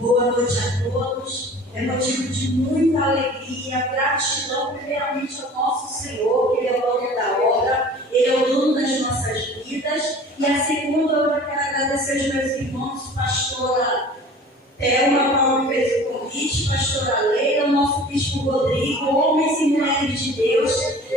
Boa noite a todos. É motivo de muita alegria, gratidão primeiramente ao nosso Senhor, que Ele é o dono da obra, Ele é o dono das nossas vidas. E a segunda, eu quero agradecer aos meus irmãos, pastora Thelma, Paulo fez o convite, pastora Leila, o nosso bispo Rodrigo, homens e mulheres de Deus,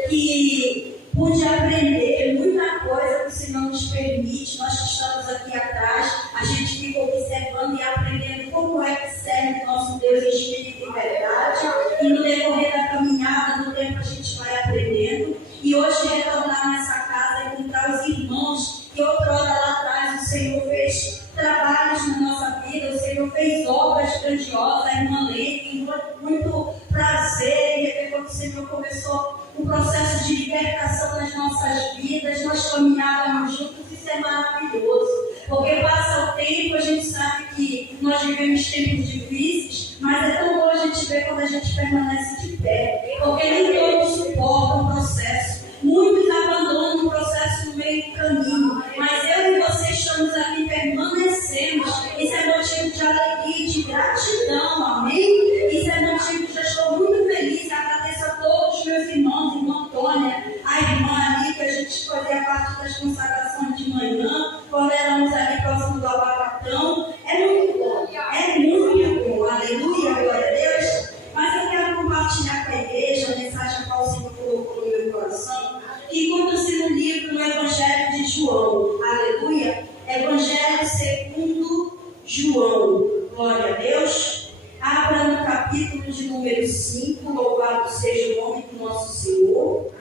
que pude aprender muita coisa que o Senhor nos permite. Nós que estamos aqui atrás, a gente fica observando e aprendendo como é que serve o nosso Deus em espírito e verdade. E no decorrer da caminhada, no tempo, a gente vai aprendendo. E hoje retornar nessa casa e encontrar os irmãos que outrora lá atrás o Senhor fez trabalhos na nossa vida, o Senhor fez obras grandiosas, a irmã Leite, muito prazer em rever quando o Senhor começou um processo de libertação nas nossas vidas. Nós caminhávamos juntos, isso é maravilhoso, porque passa o tempo, a gente sabe que nós vivemos tempos difíceis, mas é tão bom a gente ver quando a gente permanece de pé, porque nem todos suportam o processo, muitos abandonam o processo no meio do caminho, mas eu e você estamos aqui, permanecemos. Isso é motivo de alegria e de gratidão, amém? Isso é motivo que já estou muito feliz. Agradeço a todos os meus irmãos, irmã Antônia, a irmã ali, que a gente fazia parte das consagrações de manhã, quando éramos ali próximo do Abacatão. É muito bom, aleluia, glória a Deus. Mas eu quero compartilhar com a igreja a mensagem que o Senhor colocou no meu coração, que encontra-se no livro, no Evangelho de João, aleluia, Evangelho segundo João, glória a Deus. Abra no capítulo de número 5, louvado seja o nome do nosso Senhor.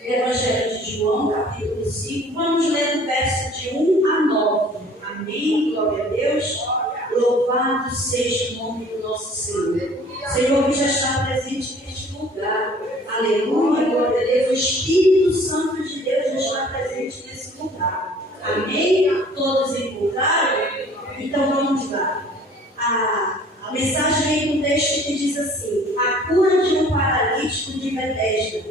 Evangelho de João, capítulo 5, vamos ler do verso de 1 a 9, amém, glória a Deus. Louvado seja o nome do nosso Senhor. Senhor que já está presente neste lugar, aleluia, glória a Deus. O Espírito Santo de Deus já está presente nesse lugar, amém? Todos encontraram? Então vamos lá. A mensagem vem com um texto que diz assim: a cura de um paralítico de Betesda.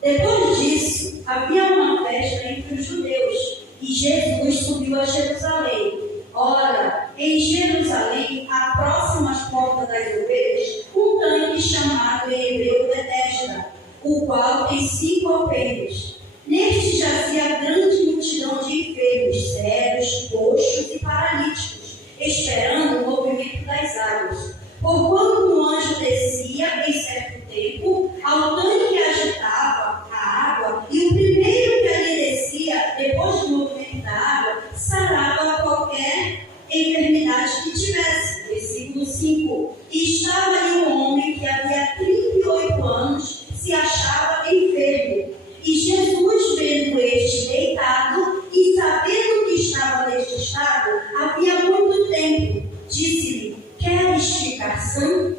Depois disso, havia uma festa entre os judeus e Jesus subiu a Jerusalém. Ora, em Jerusalém, próximo às portas das ovelhas, um tanque chamado em hebreu Betesda, o qual tem 5 alpendres. Neste jazia grande multidão de enfermos, cegos, coxos e paralíticos, esperando o movimento das águas. Porquanto um anjo descia em certo tempo, ao tanque agitava a água, e o primeiro que ali descia, depois do movimento da água, sarava qualquer enfermidade que tivesse. Versículo 5. E estava ali um homem que havia 38 anos, se achava enfermo. E Jesus, vendo este deitado e sabendo que estava neste estado, havia muito tempo, disse-lhe: queres ficar sã?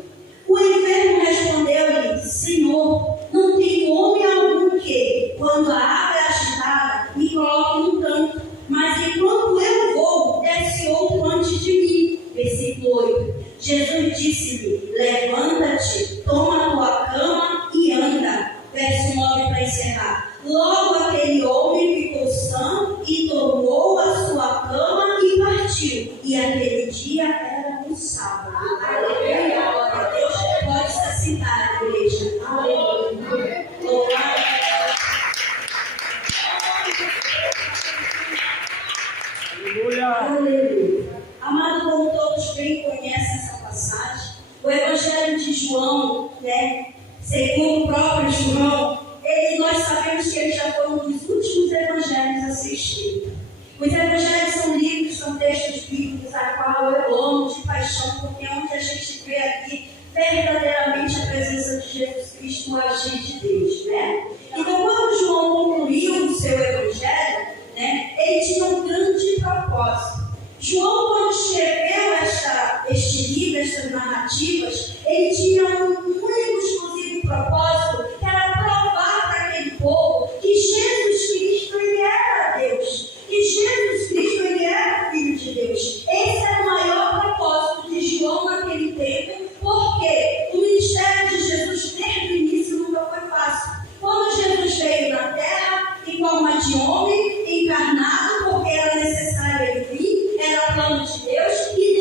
O enfermo respondeu-lhe: Senhor, não tenho homem algum que, quando a água é agitada, me coloque no tanque, mas enquanto eu vou, desce outro antes de mim. Versículo 8. Jesus disse-lhe: levanta-te, toma a tua cama e anda. Verso 9 para encerrar. Logo aquele homem ficou sã e tomou a sua cama e partiu. E aquele dia era um sábado. Aleluia, glória a Deus. Pode se assentar, igreja. Aleluia. Louvado. Aleluia. Amado, como todos bem conhecem essa passagem, o Evangelho de João, segundo o próprio João, nós sabemos que ele já foi um dos últimos evangelhos a ser escrito. Os evangelhos são livros, são textos bíblicos, a qual eu amo de paixão, porque é onde a gente vê aqui verdadeiramente a presença de Jesus Cristo no agir de Deus, né? Então, quando João concluiu o seu evangelho, ele tinha um grande propósito. João, quando escreveu este livro, estas narrativas, ele tinha um único exclusivo propósito, que era provar para aquele povo que Jesus Cristo, ele era Deus, que Jesus Cristo, ele era Filho de Deus. Esse era o maior propósito de João naquele tempo, porque o ministério de Jesus desde o início nunca foi fácil. Quando Jesus veio na terra, em forma de homem, encarnado, porque era necessário ele vir, era plano de Deus, e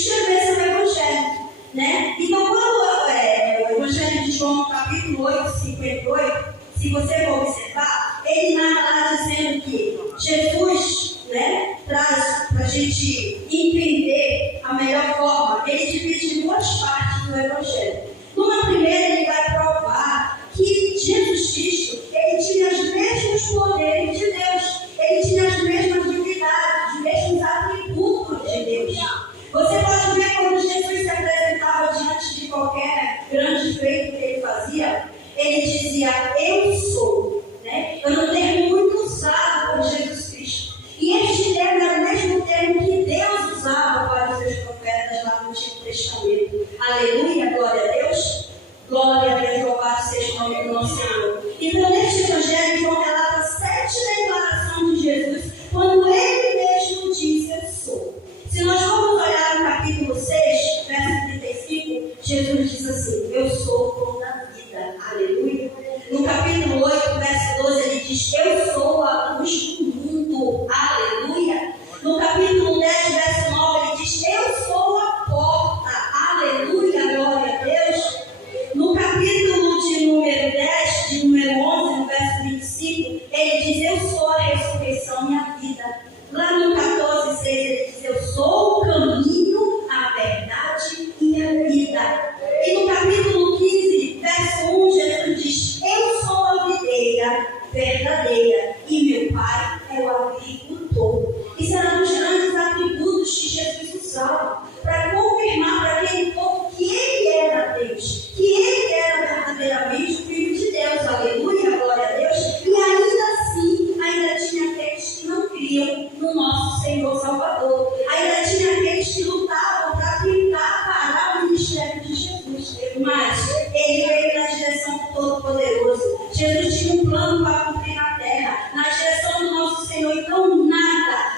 escrevessem o Evangelho, né? Então, quando o Evangelho de João, capítulo 8, 58, se você for observar, ele narra lá dizendo que Jesus, né, traz para a gente entender a melhor forma. Ele divide em duas partes do Evangelho. Numa primeira, ele vai provar que Jesus Cristo, ele tinha os mesmos poderes de Deus, ele tinha as mesmas divindades, os mesmos atributos de Deus. Você pode ver quando Jesus se apresentava diante de qualquer grande feito que ele fazia, ele dizia, eu sou, né? Eu não termo muito usado por Jesus Cristo. E este termo era o mesmo termo que Deus usava para os seus profetas lá no Antigo Testamento. Aleluia, glória a Deus. Glória a Deus, louvado seja o nome do nosso Senhor. Então, neste Evangelho, João relata 7 declarações de Jesus, quando ele mesmo diz, eu sou. Se nós formos olhar no capítulo 6, verso 35, Jesus diz assim, eu sou o pão da vida. Aleluia. No capítulo 8, verso 12, ele diz, eu sou a luz do mundo. Aleluia. No capítulo 10, verso 9, ele diz, eu sou a porta. Aleluia, glória a Deus. No capítulo de número 10, de número 11, no verso 25, ele diz, eu sou a ressurreição e a vida. Lá no 14, 6, ele diz, eu sou o caminho, a verdade e a vida. E no capítulo 15, verso 1, Jesus diz, eu sou a videira verdadeira e meu pai é o agricultor. Isso era um dos grandes atributos que Jesus usava para confirmar para aquele povo que ele era Deus, que ele era verdadeiramente o Filho de Deus. Aleluia, glória a Deus. E ainda assim, ainda tinha aqueles que não criam no nosso Senhor Salvador. Ainda tinha aqueles que lutavam para tentar parar o ministério de Jesus. Mas ele veio na direção do Todo-Poderoso. Jesus tinha um plano para cumprir na terra, na direção do nosso Senhor. Então nada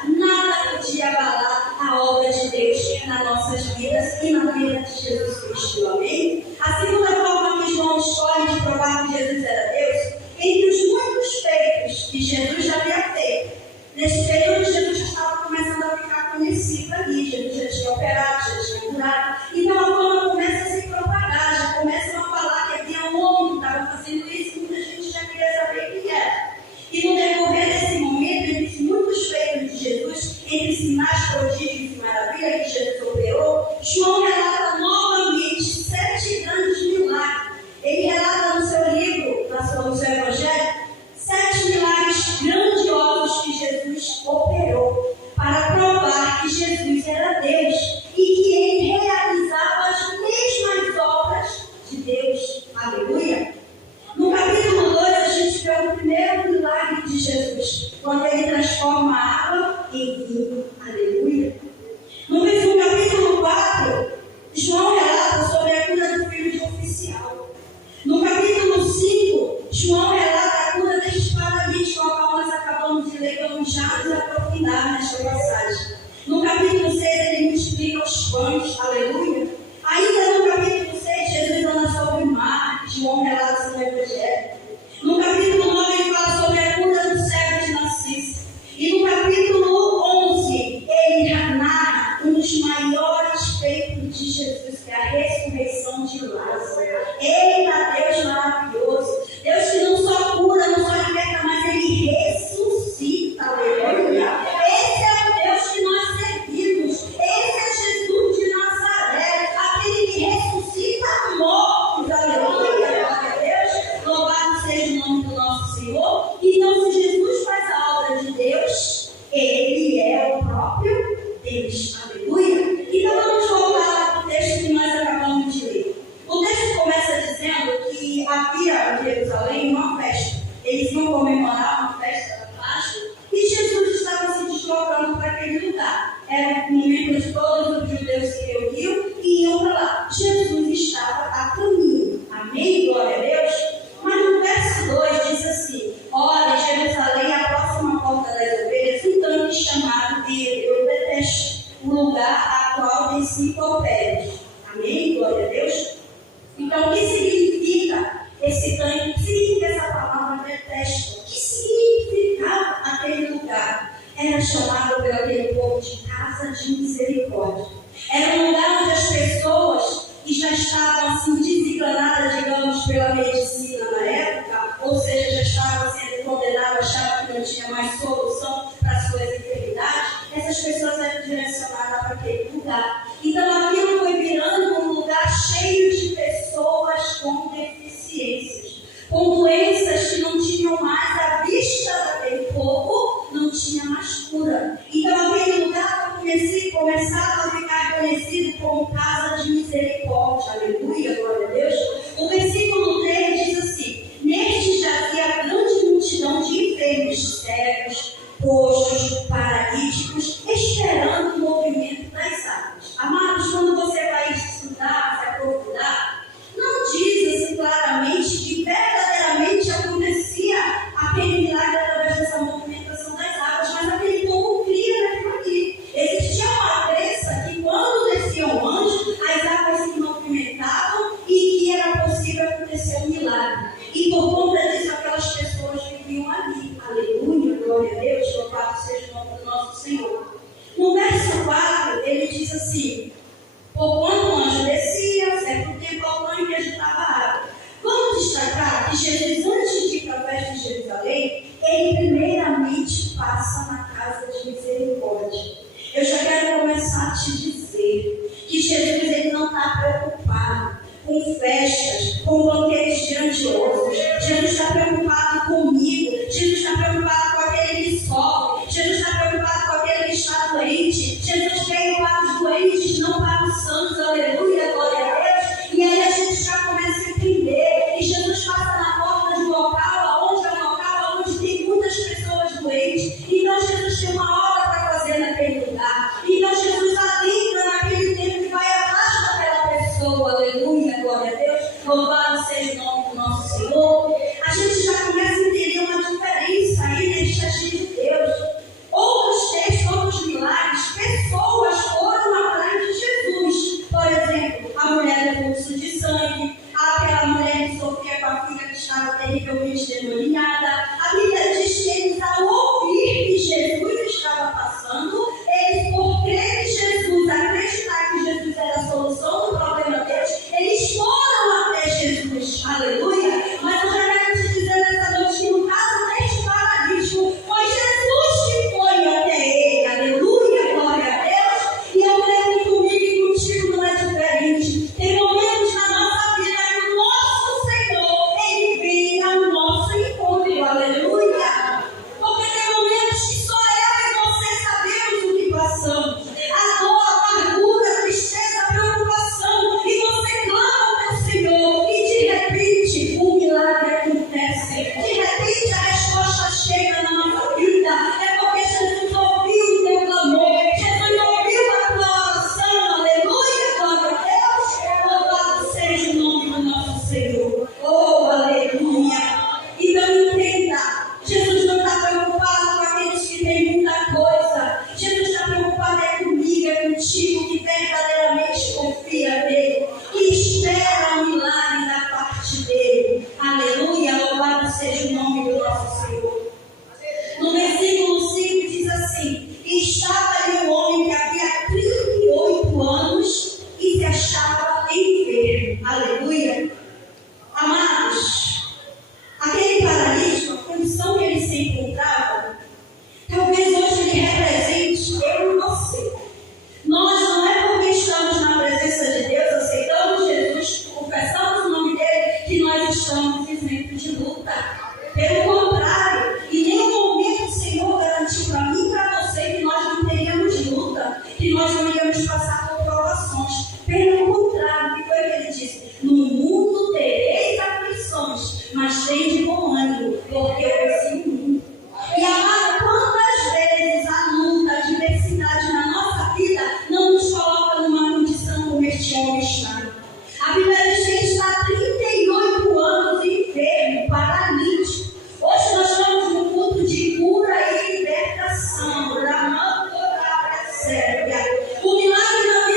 podia abalar a obra de Deus nas nossas vidas e na vida de Jesus Cristo. Amém? A segunda forma que João escolhe de provar que Jesus era Deus, entre os muitos feitos que Jesus já havia feito. Nesse período, Jesus já estava começando a ficar conhecido ali. Jesus já tinha operado, já tinha curado. Então a fama começa a se propagar, já começam a falar que havia um homem que estava fazendo isso, e muita gente já queria saber quem era. E no decorrer desse momento, entre muitos feitos de Jesus, entre sinais, prodígios e maravilhas que Jesus operou, João relata novamente 7 grandes milagres. Ele relata no seu livro, no seu Evangelho, 7 milagres grandiosos que Jesus operou para provar que Jesus era Deus e que ele realizava as mesmas obras de Deus. Aleluia! No capítulo 2, a gente vê o primeiro milagre de Jesus, quando ele transforma a água em vinho. Aleluia! No capítulo 4, João relata sobre a cura do filho de oficial. No capítulo 5, João relata a cura deste paralítico, ao qual nós acabamos de ler, vamos já nos aprofundar nesta passagem. No capítulo 6, ele multiplica os pães. Aleluia! Ainda no capítulo 6, Jesus anda sobre o mar, João relata sobre o Evangelho. No capítulo 9, ele fala sobre a cura do cego de nascença. E no capítulo 11, ele narra um dos maiores feitos de Jesus, que é a ressurreição de Lázaro. Eita, Deus maravilhoso! Deus que não só cura, não só liberta, mas ele ressuscita. Aleluia! Esse é o Deus que nós servimos. Esse é Jesus de Nazaré, aquele que ressuscita mortos. Aleluia! Glória a Deus! Louvado seja o nome do nosso Senhor. Então, se Jesus faz a obra de Deus, ele é o próprio Deus. Aleluia! Então, vamos voltar ao texto que nós acabamos de ler. O texto começa dizendo que havia em Jerusalém uma festa. Eles iam comemorar uma festa da Páscoa e Jesus estava se deslocando para aquele lugar. Era um momento de todos os judeus se reuniam e iam para lá. Jesus estava a caminho. Amém? Glória a Deus. Mas no verso 2 diz assim: olha, Jerusalém, a próxima porta das ovelhas, um tanque chamado de hebreu Betesda, o lugar a qual tem 5 alpéres. Amém? Glória a Deus. Então, o que significa esse tanque? O que significa essa palavra Betesda? O que significava aquele lugar? Era chamado pelo aquele povo de casa de misericórdia. Era um lugar estavam assim desengaнаdas, digamos, pela medicina na época, ou seja, já estavam sendo condenadas, achavam que não tinha mais solução para as suas enfermidades, essas pessoas eram direcionadas para aquele lugar. Então aquilo foi virando um lugar cheio de pessoas com deficiências, com doenças que não tinham mais a vista daquele povo, não tinha mais cura. Então aquele lugar começava a ficar conhecido como casa de misericórdia. Aleluia, glória a Deus. O versículo 3 diz assim: neste jazia grande multidão de enfermos, cegos, coxos, paralíticos, esperando o movimento das águas. Amados, quando você vai estudar, se aprofundar, não diz assim claramente que verdadeiramente acontecia aquele milagre através dessa movimentação das águas, mas aquele povo cria naquilo ali. Existia uma crença que quando descia um anjo, as águas se movimentavam e que era possível acontecer um milagre. E por conta disso, aquelas pessoas viviam ali. Aleluia, glória a Deus, louvado seja o nome do nosso Senhor. No verso 4, ele diz assim: porquanto o anjo descia, certo tempo ao tanque e agitava a água. Vamos destacar que Jesus, antes de ir para a festa de Jerusalém, ele primeiramente passa na casa de misericórdia. Eu já quero começar a te dizer que Jesus ele não está preocupado com festas, com banquetes grandiosos. Jesus está preocupado comigo. Jesus está preocupado com aquele que sofre. Jesus está preocupado com aquele que está doente. Jesus veio para os doentes, não para os santos. Aleluia, glória a Deus. E aí a gente já começa a entender que Jesus passa na porta de um local onde tem muitas pessoas doentes. Então Jesus tem uma obra para fazer naquele lugar. Então Jesus adentra naquele tempo e vai abaixo daquela pessoa. Aleluia, glória a Deus. Louvado seja o nome do nosso Senhor. A gente já começa a entender uma diferença aí neste agir de Deus. Outros textos, outros milagres, pessoas foram atrás de Jesus. Por exemplo, a mulher do fluxo de sangue, aquela mulher que sofria com a filha que estava terrivelmente demoniada. A Bíblia diz que eles, ao ouvir que Jesus estava passando, eles, por crer em Jesus, acreditar que Jesus era a solução do problema deles, eles foram até Jesus. Aleluia! Mas eu já quero te dizer nessa noite que no caso deste paralítico, foi Jesus que foi até ele. Aleluia! Glória a Deus! E eu creio que comigo e contigo não é diferente. Tem momentos na nossa vida que o nosso Senhor, ele vem ao nosso encontro. Aleluia! Porque tem momentos que só eu e você sabemos o que passamos. A dor, a amargura, a tristeza, a preocupação. E você clama ao teu Senhor. E de repente o milagre acontece. De repente a resposta chega na nossa vida. É porque Jesus ouviu o teu clamor. Jesus ouviu a tua oração. Aleluia, glória a Deus. Louvado seja o nome do nosso Senhor. Oh, aleluia. Então entenda, Jesus não está preocupado com aqueles que têm muita coisa. Jesus está preocupado é comigo, é contigo, que verdadeiramente confia nele, que espera o milagre da parte dele. Aleluia, louvado seja o nome do nosso Senhor. No versículo 5 diz assim: e estava ali um homem que havia 38 anos e se achava enfermo. Aleluia. Amados, aquele paralítico, a condição que ele se encontrava, talvez hoje ele represente eu e você. Nós não é porque estamos na presença de Deus, aceitamos Jesus, confessamos o nome dele, que nós estamos isentos de luta. Pelo contrário, em nenhum momento o Senhor garantiu para mim e para você que nós não teríamos luta, que nós não iríamos passar por provações. Pelo contrário, o que foi que ele disse? No mundo tereis aflições, mas tem de bom ânimo, porque eu venci o mundo. E amado, quantas vezes a luta, a adversidade na nossa vida não nos coloca numa condição como este homem está? A Bíblia diz que ele está há 38 anos enfermo, paralítico. Hoje nós estamos no culto de cura e libertação. O milagre não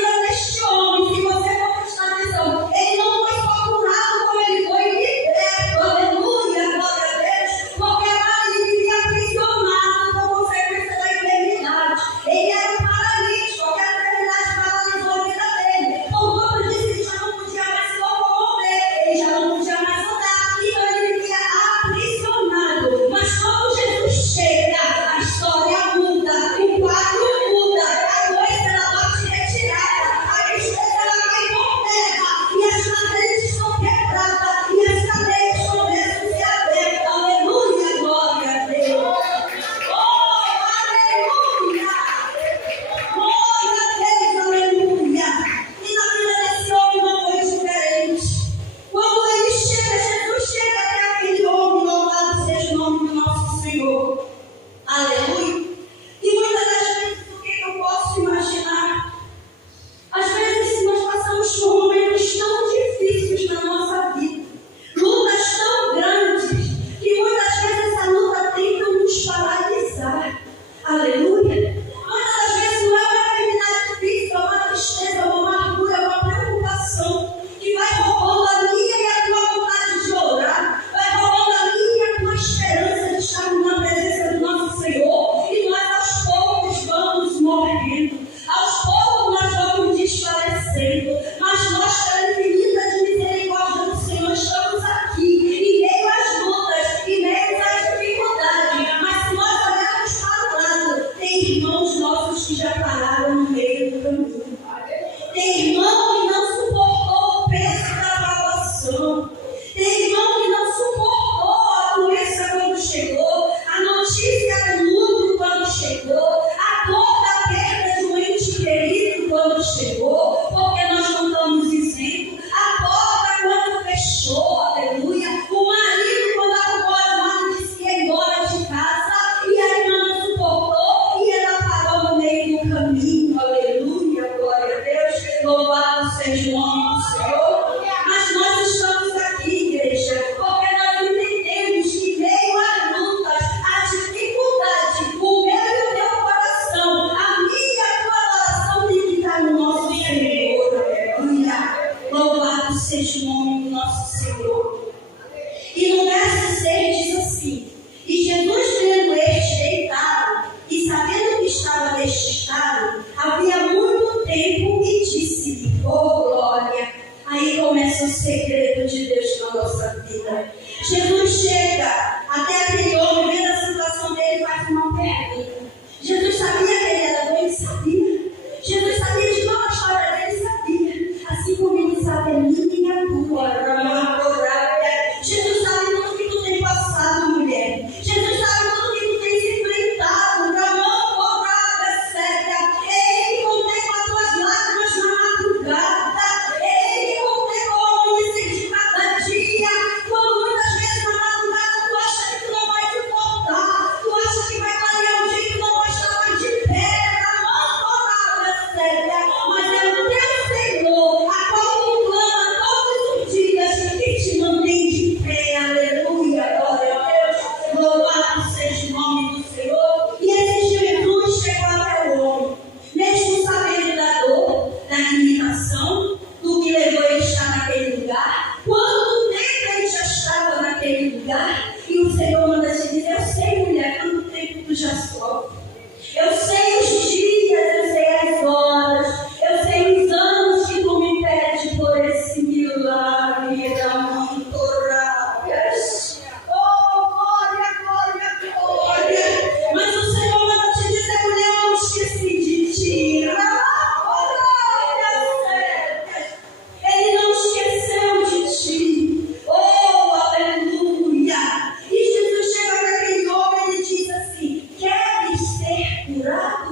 no meio do caminho. Tem irmão que não suportou o peso da provação. Tem irmão que não suportou a doença quando chegou, a notícia do luto quando chegou, a dor da perda de um ente querido quando chegou, porque nós não estamos isentos. A porta quando fechou, aleluia. O marido quando arrumou as malas disse que ia embora de casa e a irmã não suportou e ela parou no meio do caminho, aleluia, glória a Deus. Louvado seja o nome do Senhor. Mas nós estamos aqui, igreja, porque nós entendemos que veio as lutas, a dificuldade, o meu e o teu coração, a minha e a tua oração tem que estar no nosso Senhor, aleluia. Louvado seja o nome do nosso Senhor. E no verso 6 diz assim: e Jesus, vendo este deitado, e sabendo que estava neste estado, havia muito tempo, e disse-lhe: oh glória. Aí começa o segredo de Deus na nossa vida. Jesus chega até aquele homem, vendo a situação dele, e faz uma pergunta. Jesus sabia que ele era doente? Sabia. Jesus sabia de toda a história dele? Sabia. Assim como ele sabe a minha e a tua. Jesus sabe tudo que tu tem passado, mulher. Jesus sabe tudo que tu tens enfrentado. Ele contempla as tuas lágrimas na madrugada. Ele contempla o amanhecer de cada dia. Quando muitas vezes na madrugada tu acha que tu não vai suportar. Tu acha que vai clarear um dia que tu não vai estar mais de pé. Mas é o teu Senhor, a qual tu clama todos os dias, que te mantém de pé. Aleluia, glória a Deus. Louvado seja o nome do Senhor. E esse Jesus chegou até o homem, mesmo sabendo da dor, da limitação, do que levou ele a estar naquele lugar. Quanto tempo ele já estava naquele lugar? E o Senhor manda te dizer: eu sei, mulher, quanto tempo tu já sofre. Eu sei os dias, eu sei as horas, eu sei os anos que tu me pede por esse milagre da mantorábias. Oh, glória, glória, glória. Mas o Senhor manda te dizer: mulher, eu não esqueci de ti. Ele não esqueceu de ti. Oh, aleluia. E Jesus chega para aquele homem e diz assim: queres ser curado?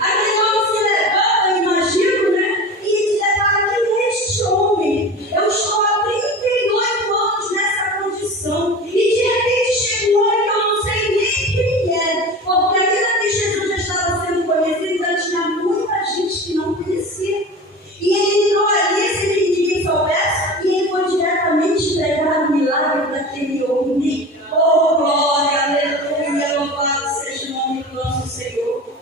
Aquele homem se levanta, imagino, né? E se depara: quem é este homem? Eu estou há 38 anos nessa condição. E de repente chega um homem que eu não sei nem quem é. Porque ainda que Jesus já estava sendo conhecido, ainda tinha muita gente que não conhecia. E ele entrou ali sem que ninguém soubesse, e ele foi diretamente entregar o milagre daquele homem. Oh, glória, aleluia, louvado seja o nome do nosso Senhor.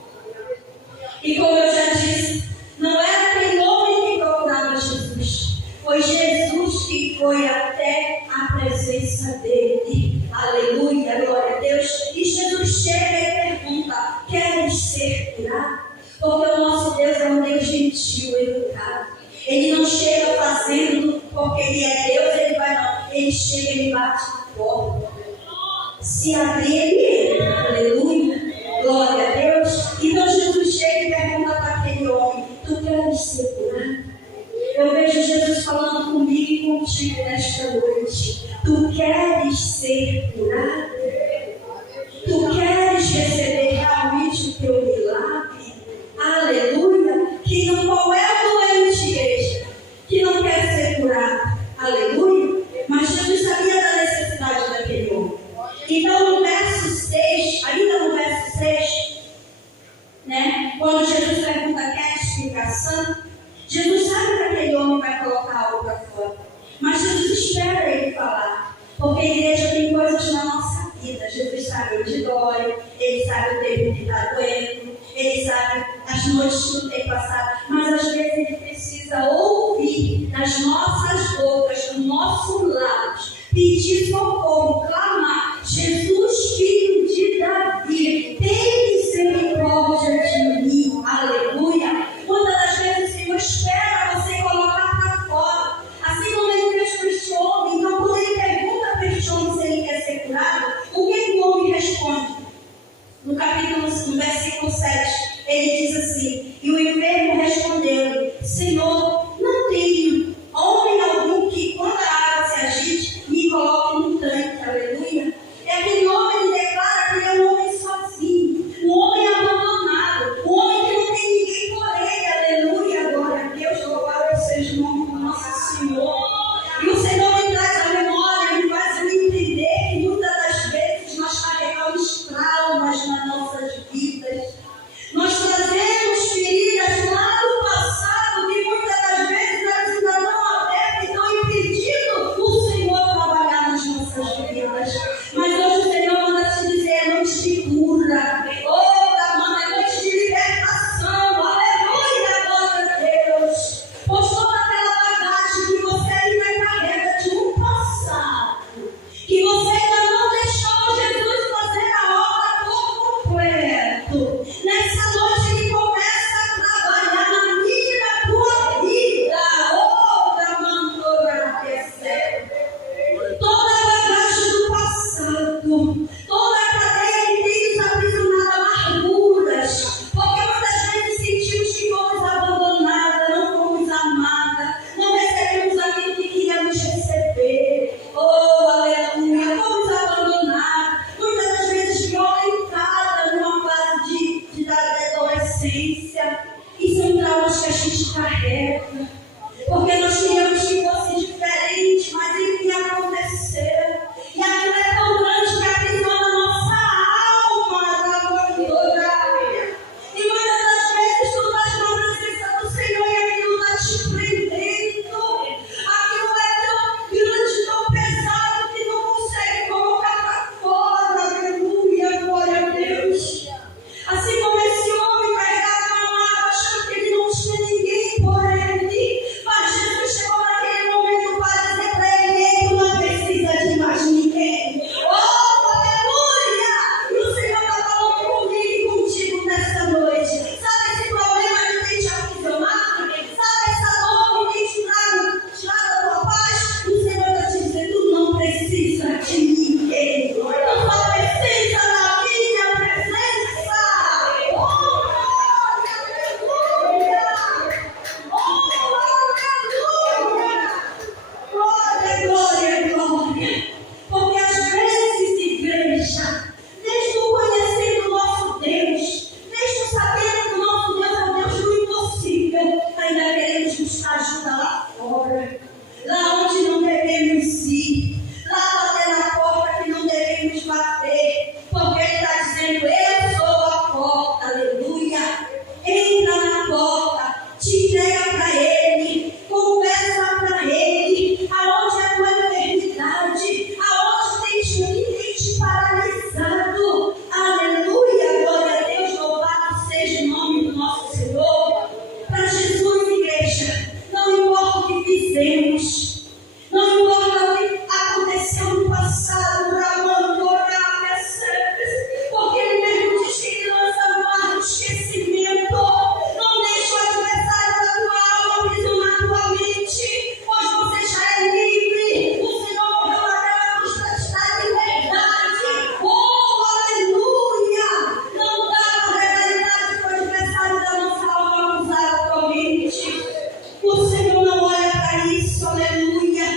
E como eu já disse, não era aquele homem que procurava Jesus, foi Jesus que foi até a presença dele. Aleluia, glória a Deus. E Jesus chega e pergunta: queres ser curado? Porque o nosso Deus é um Deus gentil, educado. Ele não chega fazendo porque ele é Deus, ele vai não. Ele chega, ele bate na porta. Se abrir, ele entra. Aleluia, glória a Deus. Então Jesus chega e pergunta para aquele homem: tu queres ser curado? Eu vejo Jesus falando comigo e contigo nesta noite. Tu queres ser curado? Tu queres receber realmente o teu milagre? Aleluia. Que não, qual é o doente, igreja, que não quer ser curado? Aleluia. Mas Jesus sabia da necessidade daquele homem. Então no verso 6, ainda no verso 6, né, quando Jesus pergunta: quer explicação? Jesus sabe que aquele homem vai colocar algo para fora. Mas Jesus espera ele falar. Porque a igreja tem coisas na nossa vida. Jesus sabe onde dói, ele sabe o tempo que está doendo, ele sabe as noites que não tem passado. Mas às vezes ele precisa ouvir das nossas bocas, dos nossos lábios, pedir socorro, clamar: Jesus, filho de Davi, tem misericórdia de mim. Aleluia. Muitas das vezes o Senhor espera você colocar para fora. Assim como ele fez com este homem. Então quando ele pergunta para este homem se ele quer ser curado, o que o homem responde? No versículo 7, ele diz assim: e o nos carrega. Porque nós queríamos que fosse diferente, mas enfim aconteceu. E aquilo é tão grande que aprisiona a nossa alma. E muitas das vezes tu estás na presença do Senhor e aquilo está te prendendo. Aquilo é tão grande, tão pesado que não consegue colocar para fora. Aleluia, glória a Deus. Assim como esse homem carregava uma água, achando que ele não tinha ninguém por ele. Mas Jesus chegou naquele momento para dizer para ele: tu não precisa de mais ninguém. Oh, aleluia! E o Senhor está falando comigo e contigo nessa noite. Sabe esse problema que tem te aprisionado? Sabe essa dor que tem te tirado a tua paz? O Senhor está te dizendo: tu não precisa de ninguém. Tu só precisa da minha presença. Oh, aleluia! Glória, glória, glória. Porque às vezes, igreja, mesmo conhecendo o nosso Deus, mesmo sabendo que o nosso Deus é o Deus do impossível, ainda queremos buscar ajuda lá fora, lá onde não devemos ir, lá bater na porta que não devemos bater, porque Ele está dizendo: eu sou a porta, aleluia. Entra na porta, te entrega para Ele, conversa para Ele, aonde é a tua eternidade, aonde tem te paralisado. Aleluia, glória a Deus, louvado seja o nome do nosso Senhor. Para Jesus, igreja, não importa o que fizemos, não importa o que aconteceu no passado, porque Ele mesmo diz que Ele lança no ar do esquecimento. Não deixe o adversário da tua alma aprisionar tua mente, pois você já é livre. O Senhor morreu naquela cruz para te dar liberdade. Oh, aleluia! Não dá realidade para o adversário da nossa alma acusar a tua mente. O Senhor não olha para isso, aleluia.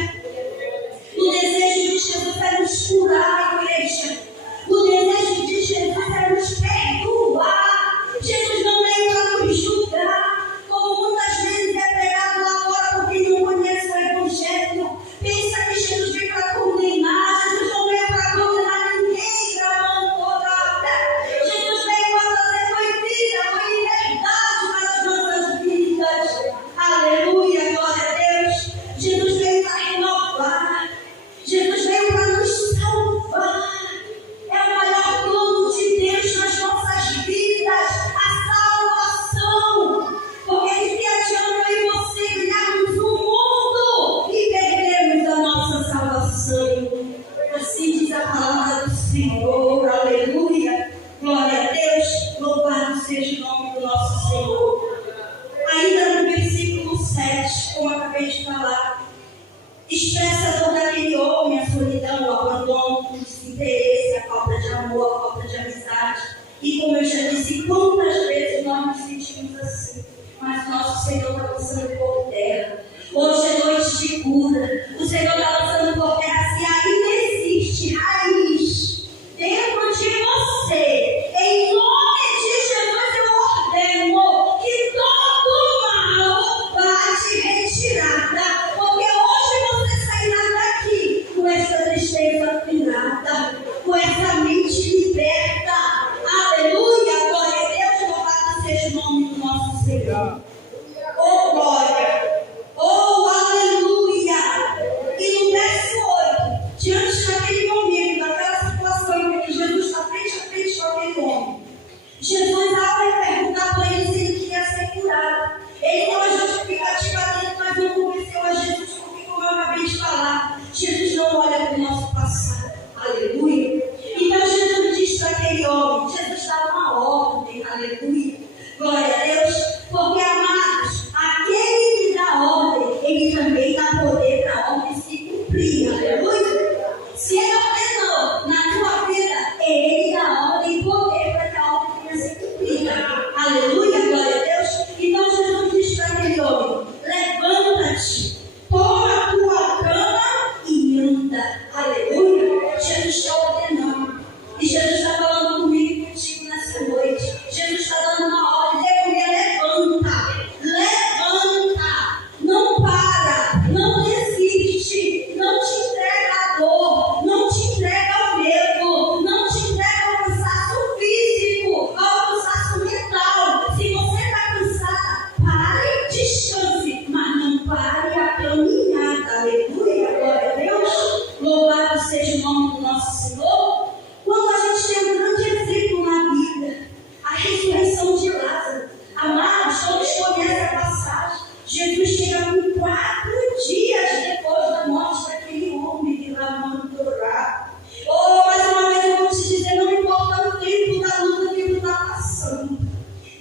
O desejo de Jesus é nos curar, igreja. O desejo de Jesus é nos perdoar. Jesus não veio para nos julgar, como muitas vezes é pregado lá fora por quem não conhece o Evangelho. Pensa que Jesus veio para condenar. Jesus não veio para condenar ninguém, Jesus veio para trazer liberdade para as nossas vidas. Aleluia, glória a Deus. Jesus veio para renovar. Jesus veio para nos salvar. É o maior plano de Deus nas nossas vidas, a salvação. Porque de que adianta eu e você ganharmos o mundo e perdermos a nossa salvação? Assim diz a palavra do Senhor, aleluia, glória a Deus, louvado seja o nome do nosso Senhor. Ainda no versículo 7, como eu acabei de falar, expressa a dor daquele homem, a solidão, o abandono, o desinteresse, a falta de amor, a falta de amizade. E como eu já disse, quantas vezes nós nos sentimos assim, mas nosso Senhor está lançando por terra. Hoje é noite de cura. O Senhor está lançando por terra. Se ainda existe raiz dentro de você, em nome de Jesus eu ordeno que todo mal vá te retirada. Porque hoje você sairá daqui com essa tristeza curada, com essa mente liberta. Aleluia, glória a Deus, louvado seja o nome do nosso Senhor. Oh glória, oh aleluia. conhece a passagem. Jesus chega com 4 dias depois da morte daquele homem que lá mandorado. Oh, mais uma vez eu vou te dizer, não importa o tempo da luta que tu está passando.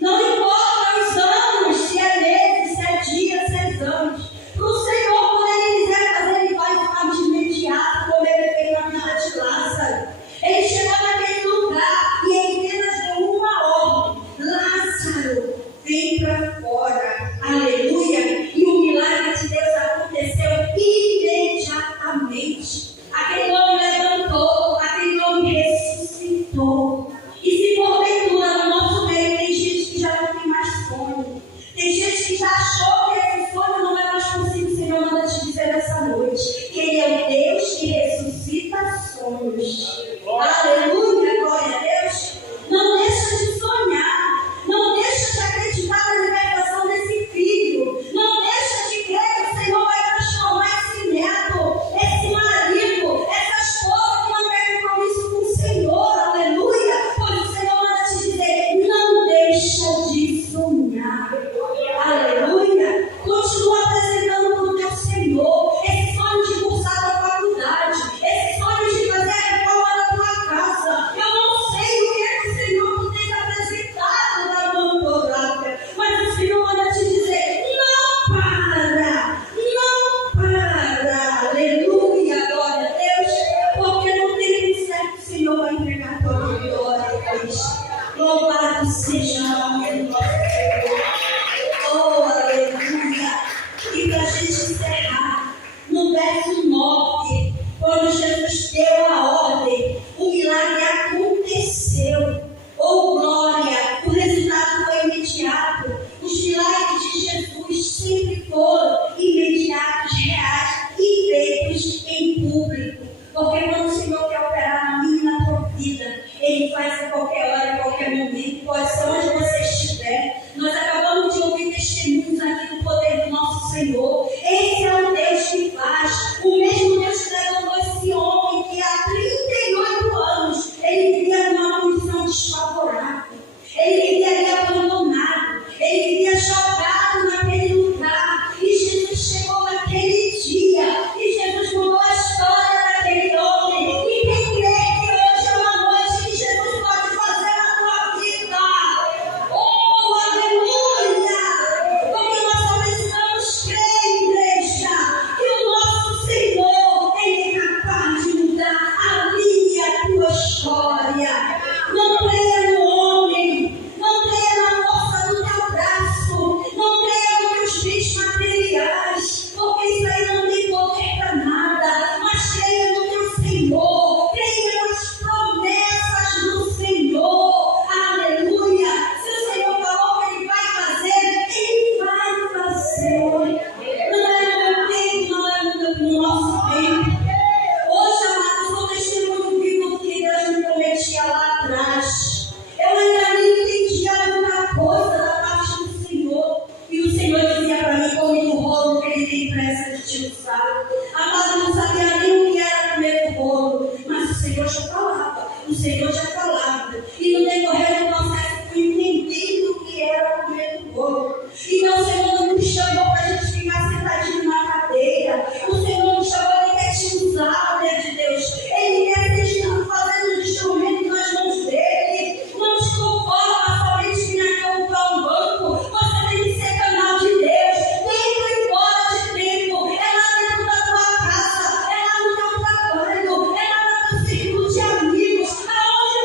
Não importa os anos, se é meses, se é dias, se é anos. Para o Senhor, quando Ele quiser fazer, Ele faz o caminho de imediato, como Ele fez na vida de Lázaro. Ele chegou naquele lugar e Ele apenas deu uma ordem: Lázaro, vem para fora. Aleluia. E o milagre de Deus aconteceu imediatamente. Aquele homem levantou, aquele homem ressuscitou. E se porventura no nosso meio tem gente que já não tem mais sonho, tem gente que já achou que esse sonho não é mais possível, o Senhor manda te dizer nessa noite que Ele é o Deus que ressuscita sonhos. Aleluia, glória a Deus. Não deixa de sonhar, não deixa de acreditar na libertação desse filho, não deixa de crer que o Senhor vai transformar esse neto, esse marido, essa esposa que não quer compromisso com o Senhor. Aleluia, pois o Senhor manda te dizer: não deixa de sonhar. Aleluia, continua apresentando para o teu Senhor esse sonho de cursar a faculdade, esse sonho de fazer a reforma da tua casa. Eu não sei o que é que o Senhor tu tem apresentado na mantorada, mas o Senhor manda te dizer: não para, não para. Aleluia, glória a Deus, porque no tempo certo o Senhor vai entregar a tua vitória depois. Louvado seja o nome do nosso Senhor. Oh, aleluia. E para a gente encerrar, no verso 9, quando Jesus deu a ordem, o milagre aconteceu. Oh, glória! O resultado foi imediato. Os milagres de Jesus sempre foram imediatos, reais e feitos em público. Porque quando o Senhor quer operar na minha e na tua vida, Ele faz a qualquer hora, a qualquer momento, pode ser onde você estiver. Nós acabamos de ouvir testemunhos aqui do poder do nosso Senhor. Esse é o Deus que faz. O mesmo Deus que levantou esse homem que há 38 anos ele vivia numa condição desfavorável. Ele vivia ali abandonado. Ele vivia jogado naquele lugar. E Jesus chegou naquele dia. E Jesus mudou a história daquele homem. E quem crê que hoje é uma noite que Jesus pode fazer na tua vida? Oh, aleluia! Porque nós precisamos crer, igreja, que o nosso Senhor Ele é capaz de mudar a minha e a tua história. Não creia no homem, não creia na força do teu braço, não creia nos teus bens materiais, porque isso aí não tem poder para nada, mas creia no teu Senhor, creia nas promessas do Senhor. Aleluia! Se o Senhor falou que Ele vai fazer, Ele vai fazer. Não é no meu tempo, não é no nosso tempo. Hoje, amados, sou testemunho vivo do que Deus me prometia lá atrás. Eu ainda nem entendia muita coisa da parte do Senhor. E o Senhor dizia para mim, come do rolo que Ele tem pressa de te usar. Amado, não sabia nem o que era comer do rolo, mas o Senhor já falava. O Senhor já falava. E no decorrer do processo fui entendendo o que era comer do rolo. E não, o Senhor não me chamou para a gente ficar sentadinho na cadeira. O Senhor me chamou, Ele quer te usar, mulher de Deus. Ele quer te fazendo um instrumento nas mãos dele. Não te conforma somente vir aqui ocupar um banco. Você tem que ser canal de Deus. Dentro e fora de tempo. É lá dentro da tua casa. É lá no teu trabalho. É lá no teu círculo de amigos. Aonde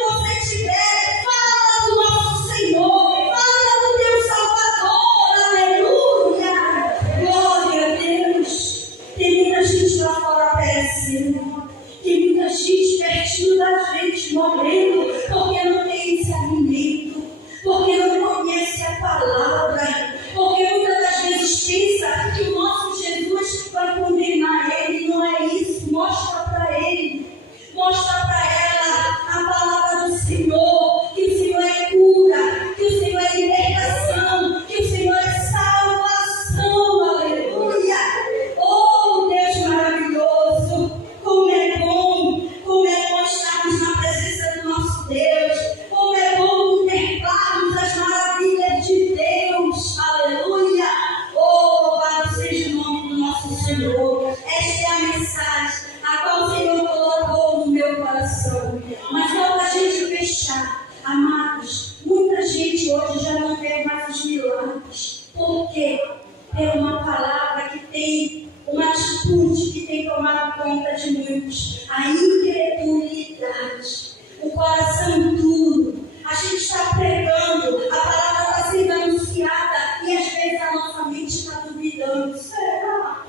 é uma palavra que tem uma atitude que tem tomado conta de muitos. A incredulidade, o coração duro. A gente está pregando, a palavra está sendo anunciada e às vezes a nossa mente está duvidando. Será?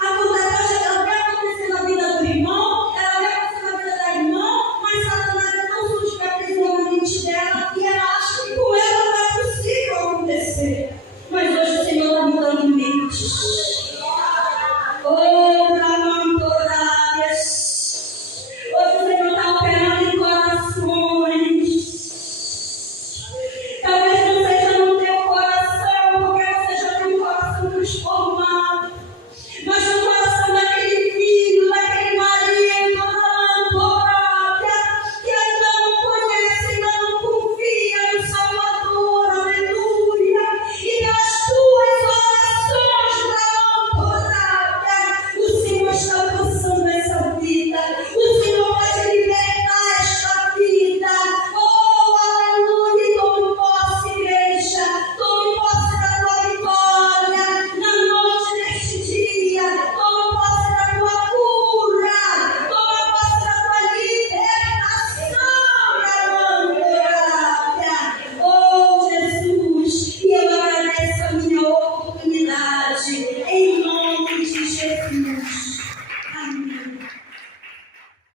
Ela vai acontecer na vida do irmão, ela vai acontecer na vida da irmã, mas Satanás é tão sujo que aprisionou a mente dela e ela acha que com ela não é possível acontecer. Mas hoje o Senhor está mudando mentes. Oh, Ramantorárias. Hoje o Senhor está operando em corações. Talvez não seja no teu coração, porque você já tem um coração transformado. Mas no coração daquele filho, daquele marido, que ainda não conhece, ainda não confia no Salvador, aleluia. E pelas tuas orações, o Senhor está alcançando essa vida. O Senhor pode libertar esta vida. Oh, aleluia. Tome posse, igreja. Tome posse da tua vitória na noite deste dia. Tome posse da tua cura. Tome posse da tua libertação. Oh, Jesus. E eu agradeço a minha oportunidade. Em nome de Jesus.